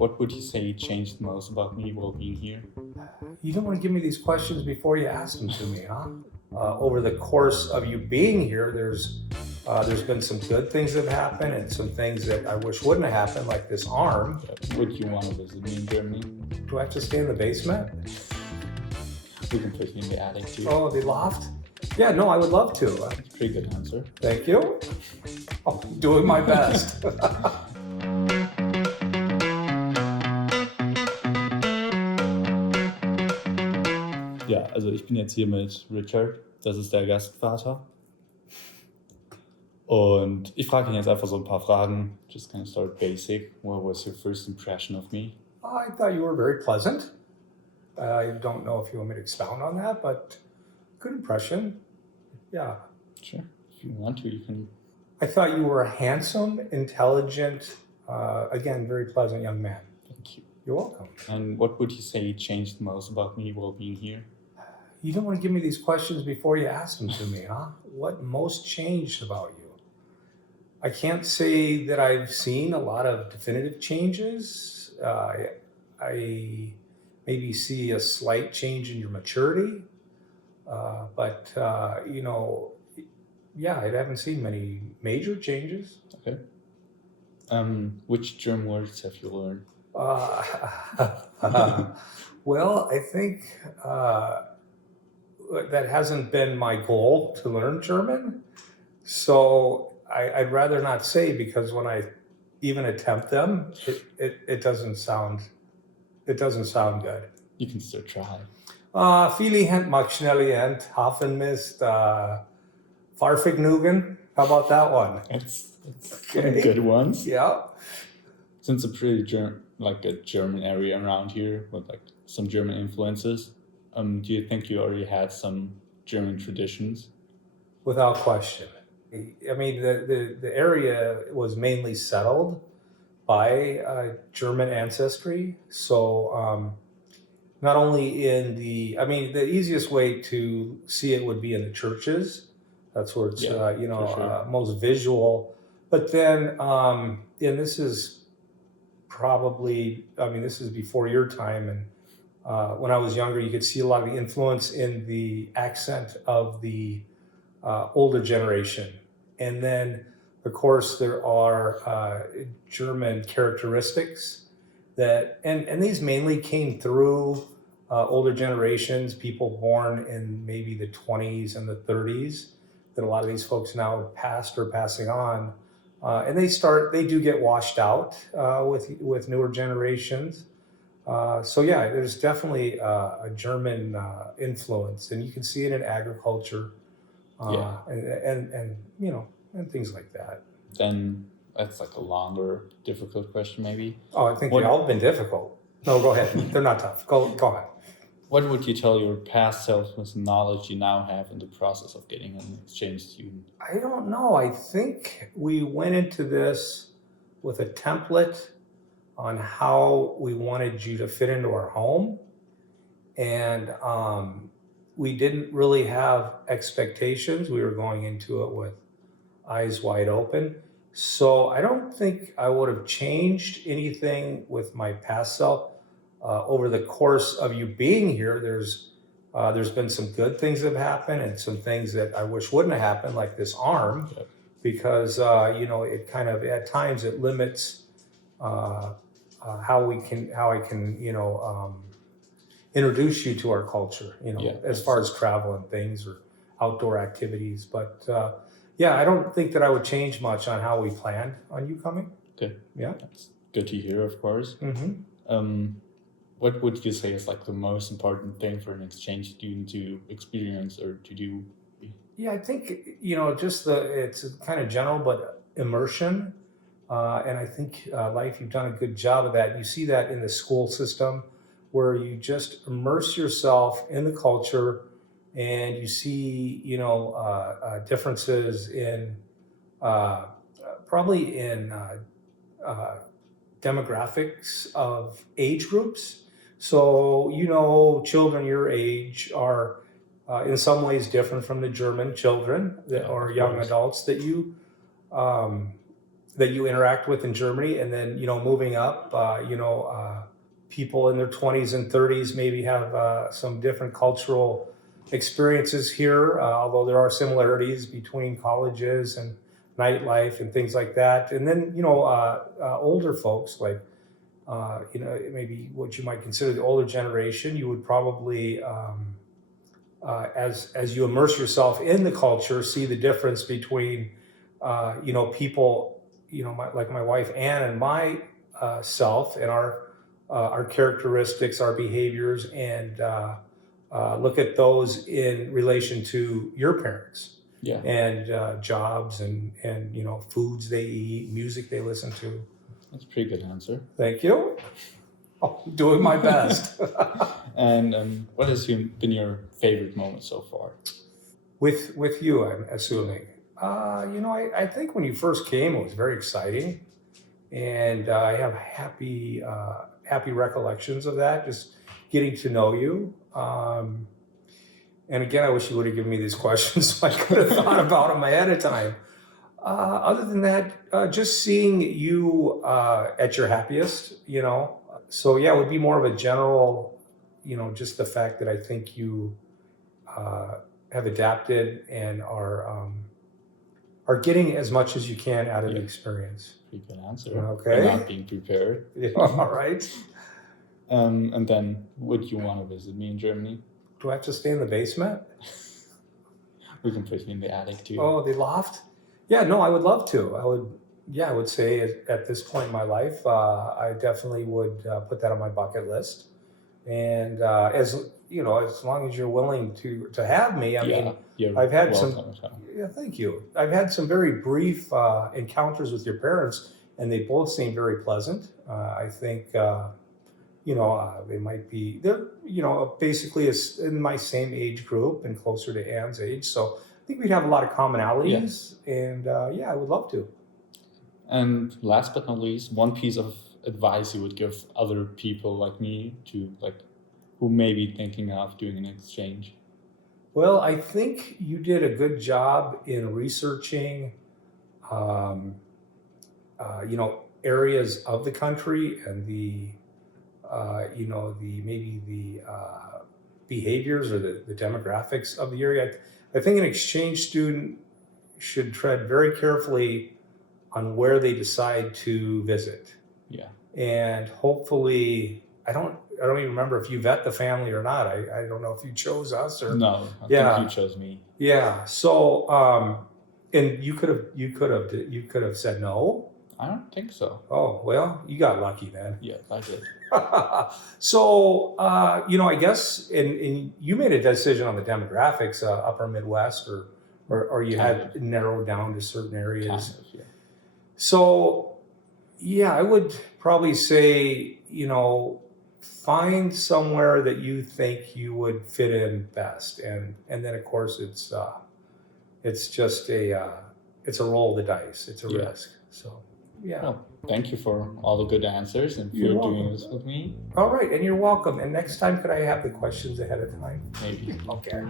what would you say changed most about me while being here? You don't want to give me these questions before you ask them to me, huh? Over the course of you being here, there's been some good things that have happened and some things that I wish wouldn't have happened, like this arm. Would you want to visit me in Germany? Do I have to stay in the basement? We can put you in the attic too. Oh, the loft? Yeah, no, I would love to. Pretty good answer. Thank you. I'm doing my best. Ja, also ich bin jetzt hier mit Richard, das ist der Gastvater. Und ich frage ihn jetzt einfach so ein paar Fragen. Just kind of start basic. What was your first impression of me? I thought you were very pleasant. I don't know if you want me to expound on that, but good impression. Yeah. Sure. If you want to, you can. I thought you were a handsome, intelligent, again, very pleasant young man. Thank you. You're welcome. And what would you say changed most about me while being here? You don't want to give me these questions before you ask them to me, huh? What most changed about you? I can't say that I've seen a lot of definitive changes. I maybe see a slight change in your maturity, but yeah, I haven't seen many major changes. Okay. Which German words have you learned? Well, I think that hasn't been my goal to learn German. So I'd rather not say, because when I even attempt them, it doesn't sound good. You can still try. Viele Hand mag schnell Hand, Hafenmist, Fahrvergnügen. How about that one? It's Okay. good ones. Yeah. Since a pretty a German area around here with like some German influences, do you think you already had some German traditions? Without question. I mean, the area was mainly settled by German ancestry. So not only the easiest way to see it would be in the churches. That's where it's, Yeah, for sure. most visual. But then, and this is probably, this is before your time. And when I was younger, you could see a lot of the influence in the accent of the older generation. And then, of course, there are German characteristics that, and these mainly came through older generations, people born in maybe the 20s and the 30s, that a lot of these folks now passed or passing on. And they do get washed out with newer generations. So yeah, there's definitely a German influence, and you can see it in agriculture. And things like that. Then that's like a longer, difficult question maybe. Oh, I think they've all been difficult. No, go ahead. They're not tough. Go ahead. What would you tell your past self with the knowledge you now have in the process of getting an exchange student? I don't know. I think we went into this with a template on how we wanted you to fit into our home. And we didn't really have expectations. We were going into it with eyes wide open. So I don't think I would have changed anything with my past self. Over the course of you being here, there's been some good things that have happened and some things that I wish wouldn't have happened, like this arm, because it kind of at times it limits how I can introduce you to our culture, as far as travel and things or outdoor activities. But I don't think that I would change much on how we planned on you coming. Okay. Yeah. That's good to hear, of course. Mm-hmm. What would you say is like the most important thing for an exchange student to experience or to do? Yeah, I think, it's kind of general, but immersion. And I think, Leif, you've done a good job of that. You see that in the school system, where you just immerse yourself in the culture, and you see, differences in probably in demographics of age groups. So, children your age are in some ways different from the German children or young adults that you that you interact with in Germany, and then moving up, people in their 20s and 30s maybe have some different cultural experiences here, although there are similarities between colleges and nightlife and things like that. And then older folks like maybe what you might consider the older generation, you would probably as you immerse yourself in the culture, see the difference between people, like my wife Ann and my self, and our characteristics, our behaviors, and look at those in relation to your parents. Yeah. And jobs and foods they eat, music they listen to. That's a pretty good answer. Thank you. I'm doing my best. And what has been your favorite moment so far? With you, I'm assuming. I think when you first came, it was very exciting, and I have happy recollections of that. Just getting to know you. And again, I wish you would have given me these questions so I could have thought about them ahead of time. Other than that, just seeing you at your happiest, So yeah, it would be more of a general, just the fact that I think you have adapted and are getting as much as you can out of the experience. Pretty good answer. Okay. Not being prepared. Yeah, all right. And then, would you want to visit me in Germany? Do I have to stay in the basement? We can put you in the attic too. Oh, the loft? Yeah, no, I would love to. I would say at this point in my life, I definitely would put that on my bucket list. And as long as you're willing to have me, I mean, I've had some. Yeah, thank you. I've had some very brief encounters with your parents, and they both seem very pleasant. I think. They might be, they're, basically in my same age group and closer to Ann's age. So I think we'd have a lot of commonalities. Yeah. And I would love to. And last but not least, one piece of advice you would give other people like me who may be thinking of doing an exchange? Well, I think you did a good job in researching, areas of the country and the behaviors or the demographics of the area. I think an exchange student should tread very carefully on where they decide to visit. Yeah. And hopefully, I don't even remember if you vet the family or not. I don't know if you chose us or no. I think you chose me. Yeah. So, and you could have said no. I don't think so. Oh, well, you got lucky then. Yeah, I did. So, I guess, and you made a decision on the demographics, upper Midwest, or you had narrowed down to certain areas. Kind of, yeah. So, yeah, I would probably say, find somewhere that you think you would fit in best. And then, of course, it's just it's a roll of the dice. It's a risk. So. Yeah. Well, thank you for all the good answers and for doing this with me. All right, and you're welcome. And next time, could I have the questions ahead of time? Maybe. Okay.